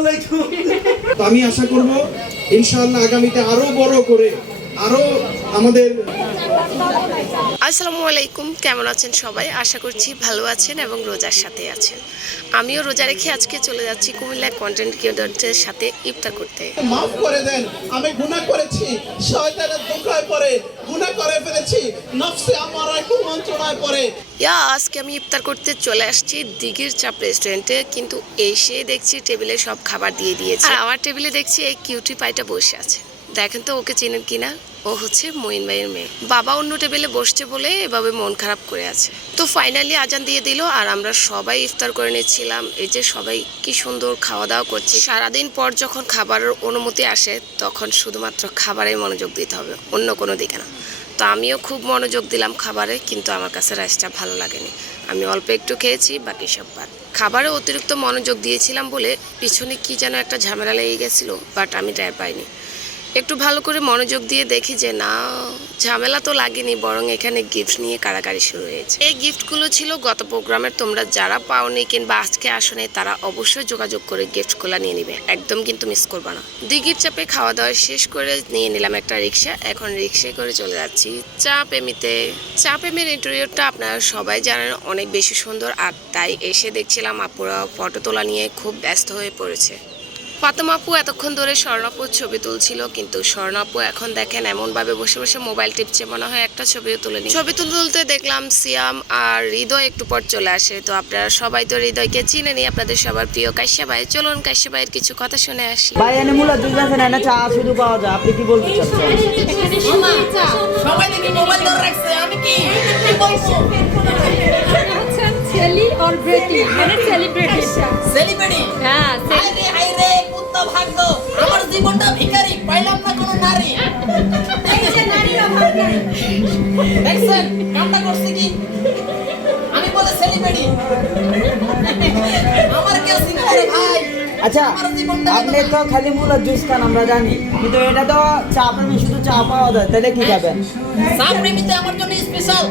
আলাইকুম। আমি আশা করব ইনশাআল্লাহ আগামীতে আরো বড় করে আরো আমাদের। আসসালামু আলাইকুম, কেমন আছেন সবাই? আশা করছি ভালো আছেন এবং রোজার সাথে আছেন। আমিও রোজা রেখে আজকে চলে যাচ্ছি কুমিল্লা কন্টেন্ট ক্রিয়েটরদের সাথে ইফতার করতে। মাফ করে দেন, আমি গুনাহ করেছি, শয়তানের ধোঁকায় পড়ে গুনাহ করে ফেলেছি, নফসে আমার কুমন্ত্রণায় পড়ে। আজকে আমি ইফতার করতে চলে আসছি দিঘির চাপ রেস্টুরেন্টে, কিন্তু এসে দেখছি টেবিলে সব খাবার দিয়ে দিয়েছে। আর আমার টেবিলে দেখছি এই কিউটি পাইটা বসে আছে। দেখেন তো ওকে চেনেন কিনা? ও হচ্ছে মঈন ভাইয়ের মেয়ে। বাবা অন্য টেবিলে বসছে বলে এভাবে মন খারাপ করে আছে। তো ফাইনালি আজান দিয়ে দিল আর আমরা সবাই ইফতার করে নিচ্ছিলাম। এই যে সবাই কি সুন্দর খাওয়া দাওয়া করছে। সারাদিন পর যখন খাবারের অনুমতি আসে তখন শুধুমাত্র খাবারে মনোযোগ দিতে হবে, অন্য কোনো দিকে না। তো আমিও খুব মনোযোগ দিলাম খাবারে, কিন্তু আমার কাছে রাইসটা ভালো লাগেনি। আমি অল্প একটু খেয়েছি, বাকি সব বাদ। খাবারে অতিরিক্ত মনোযোগ দিয়েছিলাম বলে পিছনে কি যেন একটা ঝামেলা লেগে গেছিলো, বাট আমি টের পাইনি। একটু ভালো করে মনোযোগ দিয়ে দেখি যে না, ঝামেলা তো লাগেনি, বরং এখানে গিফট নিয়ে কাড়াকাড়ি শুরু হয়েছে। এই গিফটগুলো ছিল গত প্রোগ্রামের। তোমরা যারা পাওনি কিংবা আজকে আসনে তারা অবশ্যই যোগাযোগ করে গিফটগুলো নিয়ে নিবে, একদম কিন্তু মিস করবা না। দিঘির চাপে খাওয়া দাওয়া শেষ করে নিয়ে নিলাম একটা রিক্সা। এখন রিক্সায় করে চলে যাচ্ছি চা প্রেমীতে। চা প্রেমের ইন্টেরিয়রটা আপনারা সবাই জানেন অনেক বেশি সুন্দর, আর তাই এসে দেখছিলাম আপুরা ফটো তোলা নিয়ে খুব ব্যস্ত হয়ে পড়েছে। ফাতেমা আপু এতক্ষণ ধরে স্বর্ণাপুর ছবি তুলছিল, কিন্তু স্বর্ণাপু এখন দেখেন এমনভাবে বসে বসে মোবাইল টিপছে, মনে হয় একটা ছবিও তুলেনি। ছবি তুলতে দেখলাম সিয়াম আর হৃদয় একটু পর চলে আসে। তো আপনারা সবাই তো হৃদয়কে চিনেনি, আপনাদের সবার প্রিয় কাশ্যা ভাই। চলুন কাশ্যা ভাইয়ের কিছু কথা শুনে আসি। ভাই এনে মূলত দুই আছে না, চা শুধু পাওয়া যায়, আপনি কি বলতে চাচ্ছেন? সবাই দেখি মোবাইল ধরে রাখছে, আমি কি বলবো? সেলি অর ব্রেটি মানে সেলিব্রিটি। সেলিব্রিটি? হ্যাঁ, হাই রে কুত্তা ভাগ্য, আমার জীবনটা ভিখারি, পাইলাম না কোনো নারী। দেখছেন নারীর অভাব নাই, দেখছেন কামটা করছে কি? আমি বলে সেলিব্রিটি, আমার কেউ চিনে না ভাই। আচ্ছা, আপনি তো খালি মূলত জুস খান আমরা জানি, কিন্তু এটা তো চা প্রেমী শুধু চা পাওয়া যায়, তাহলে কি খাবেন? চা প্রেমীতে আমার জন্য স্পেশাল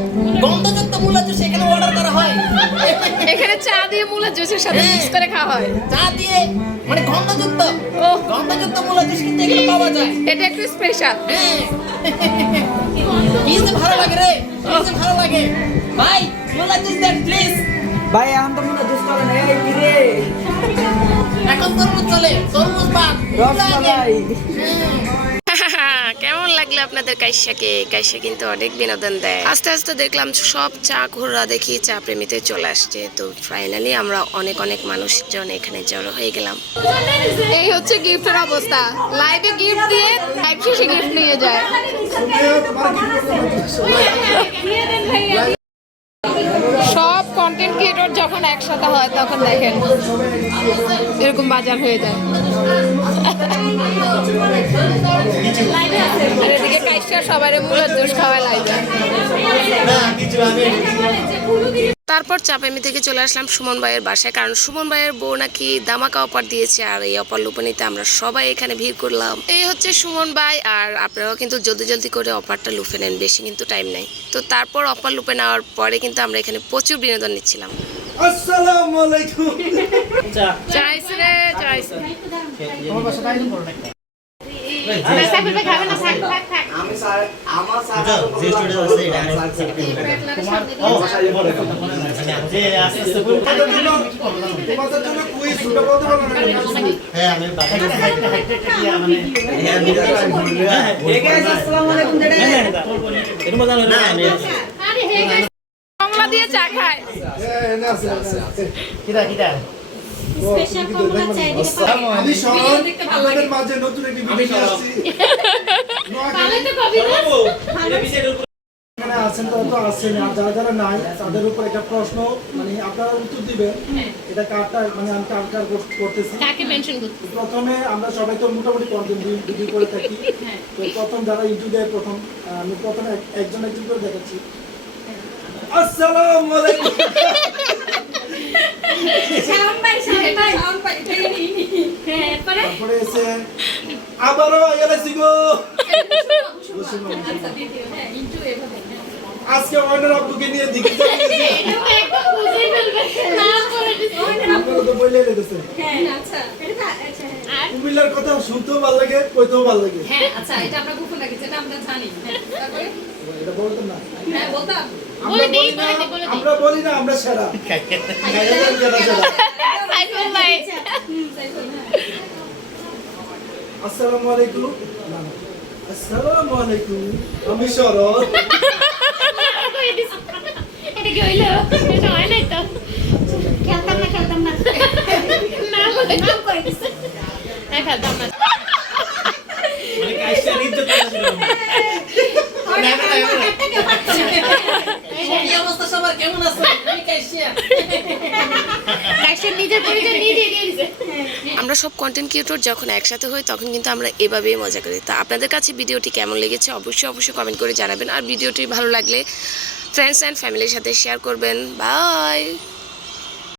গন্ধযুক্ত মূলা জুস এখানে অর্ডার করা হয়। এখানে চা দিয়ে মূলা জুসের সাথে মিক্স করে খাওয়া হয়। চা দিয়ে মানে গন্ধযুক্ত মূলা জুস কিন্তু এখানে পাওয়া যায়। এটা একটু স্পেশাল। হ্যাঁ, কি যে ভালো লাগে রে, কি যে ভালো লাগে ভাই। মূলা জুস দেন প্লিজ। ভাই এখন তো মূলত জুস করে না, এই কি রে? এখন তরমুজ চলে, তরমুজ বাদ রসমালাই। কেমন লাগলো আপনাদের কাইশাকে? কাইশা কিন্তু অনেক বিনোদন দেয়। আস্তে আস্তে দেখলাম সব চা ঘোড়া দেখি চা প্রেমীতে চলে আসছে। তো ফাইনালি আমরা অনেক মানুষজন এখানে জড়ো হয়ে গেলাম। এই হচ্ছে গিফটের অবস্থা। লাইভে গিফট দিয়ে লাইভ শেষে গিফট নিয়ে যায়। সব কন্টেন্ট ক্রিয়েটর যখন একসাথে হয় তখন দেখেন এরকম বাজার হয়ে যায়। আর এদিকে কাইশা সবার মূলত জুস খাওয়া লাইভে। তারপর চাপামি থেকে চলে আসলাম সুমন ভাইয়ের বাসায়, কারণ সুমন ভাইয়ের বউ নাকি দামাকা অফার দিয়েছে, আর এই অফার লুপানিতে আমরা সবাই এখানে ভিড় করলাম। এই হচ্ছে সুমন ভাই, আর আপনারাও কিন্তু জলদি করে অফারটা লুফে নেন, বেশি কিন্তু টাইম নাই। তো তারপর অফার লুপে নেওয়ার পরে কিন্তু আমরা এখানে প্রচুর বিনোদন নিচ্ছিলাম। আসসালামু আলাইকুম। চাইছে রে চাইছে। আমার বাসাটা আইন করো না। আমি স্যার আমার স্যার যে স্টুডিও আছে এটা যে আস্তে আস্তে তোমাদের জন্য কুইজ শুরু করতে পারবো না। হ্যাঁ আমি বাকিটা হাইটটা কি মানে হ্যাঁ ঠিক আছে, আসসালামু আলাইকুম। এটা মজা হলো না আমি আরে হে গাইস, বাংলা দিয়ে চা খায়। কিটা স্পেশাল কমলা চাই দিতে পারি। আমি সব আপনাদের মাঝে নতুন একটি ভিডিও আসছি। তাহলে তো কবি এখানে আছেন তো আছেন, আর যারা নাই তাদের উপর একটা প্রশ্ন মানে আপনারা উত্তর দিবেন। এটা কার্ডটা মানে আমি কার্ড করতেছি। কাকে মেনশন করতে? প্রথমে আমরা সবাই তো মোটামুটি কন্টেন্ট ভিডিও করে থাকি। তো প্রথম যারা ইউটিউবে আমি প্রথমে একজন করে দেখাচ্ছি। আসসালামু আলাইকুম। শাওন ভাই হ্যাঁ, তারপরে এসে আবারও আইলাসি গো। আজকে অয়নের আব্বুকে নিয়ে দিকে যাচ্ছি। আপনারা তো কইলে লেগেছে কুমিল্লার কথা শুনতেও ভালো লাগে কইতেও ভালো লাগে হ্যাঁ আচ্ছা এটা আমরা গোপন রাখি যেটা আমরা জানি তারপরে এটা বলতেন না হ্যাঁ বলতাম আমরা বলি না আমরা সেরা খাইলাম যারা সেরা সাইফুল ভাই আসসালামু আলাইকুম না, না। আসসালামু আলাইকুম আমি শরৎ এটা কি হইলো এটা হয় নাই তো খেলতাম না না বলে নাম করে দিছে না খেলতাম না মানে কাইসের ইজ্জত করে দিলাম। না, না, না, না। কি অবস্থা সবার কেমন আছে আমি কাইসিয়া কাইসের নিজের পরিচয় নিজে দিয়ে দিছে আমরা সব কন্টেন্ট ক্রিয়েটর যখন একসাথে হই তখন কিন্তু আমরা এভাবেই মজা করি। তা আপনাদের কাছে ভিডিওটি কেমন লেগেছে অবশ্যই কমেন্ট করে জানাবেন। আর ভিডিওটি ভালো লাগলে ফ্রেন্ডস অ্যান্ড ফ্যামিলির সাথে শেয়ার করবেন। বাই।